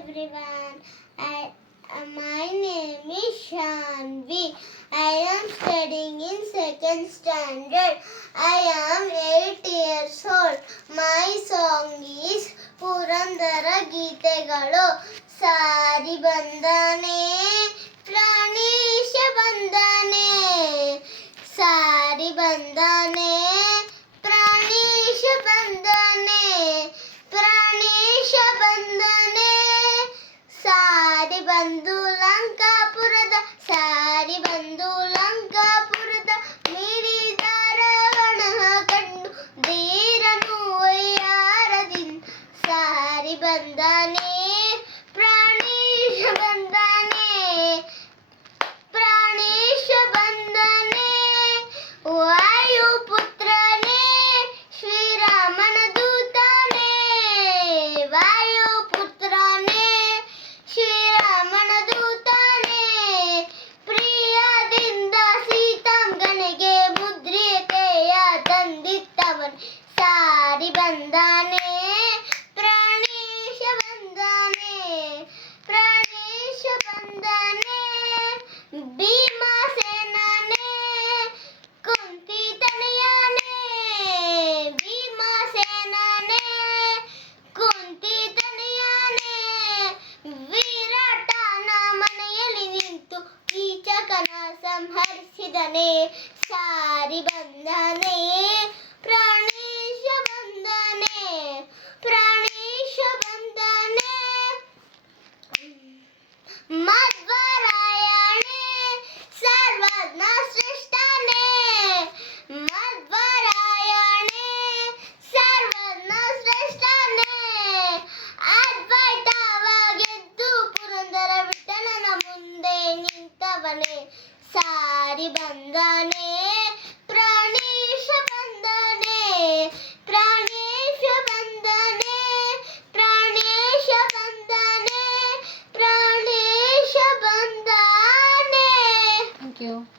everyone. My name is Shanvi. I am studying in second standard. I am 8 years old. My song is Purandara ಗೀತೆಗಳು. ಸಾರಿ ಬಂದನೆ ಪ್ರಾಣೇಶ ಬಂದನೆ, ಸಾರಿ ಬಂದನೆ ಪ್ರಾಣೇಶ ಬಂದನೆ, ಪ್ರಾಣೇಶ ಬಂದನೆ. ಸಾರಿ ಬಂದು ಲಂಕಾಪುರದ, ಸಾರಿ ಬಂದು ಲಂಕಾಪುರದ, ಮಿಡಿದ ರಾವಣ ಕಂಡು ಧೀರನು ವೈಯಾರದಿಂದ. ಸಾರಿ ಬಂದನೆ ಪ್ರಾಣೇಶ ಬಂದನೆ, ಪ್ರಾಣೇಶ ಬಂದನೆ. ವಾಯುಪುತ್ರನೇ ಶ್ರೀರಾಮನ ದೂತನೇ, ವಾಯುಪುತ್ರನೇ ಶ್ರೀರಾಮನ ದೂತನೇ. ಪ್ರಿಯದಿಂದ ಸೀತಾಂಗನೆಗೆ ಮುದ್ರಿಕೆಯ ತಂದಿತ್ತವನು. ಸಾರಿ ಬಂದನೆ ಪ್ರಾಣೇಶ ಬಂದನೆ, ಪ್ರಾಣೇಶ ಬಂದನೆ. ಭೀಮಸೇನನೇ ಕುಂತಿ ತನಯನೇ, ಭೀಮಸೇನನೇ ಕುಂತಿ ತನಯನೇ. ವಿರಾಟನ ಮನೆಯಲ್ಲಿ ನಿಂತು ಕೀಚಕನ ಸಂಹರಿಸಿದನೆ. ಸಾರಿ ಬಂದನೆ ಪ್ರಾಣೇಶ ಬಂದನೆ, ಪ್ರಾಣೇಶ ಬಂದನೆ. ಮಧ್ವರಾಯಣೇ ಸರ್ವಜ್ಞ ಶ್ರೇಷ್ಠನೇ, ಮಧ್ವರಾಯಣೇ ಸರ್ವಜ್ಞ ಶ್ರೇಷ್ಠನೇ. ಅದ್ವೈತವಾಗೆದ್ದು ಪುರಂದರ ವಿಠಲನ ಮುಂದೆ ನಿಂತವನೇ. ಸಾರಿ ಬಂದನೆ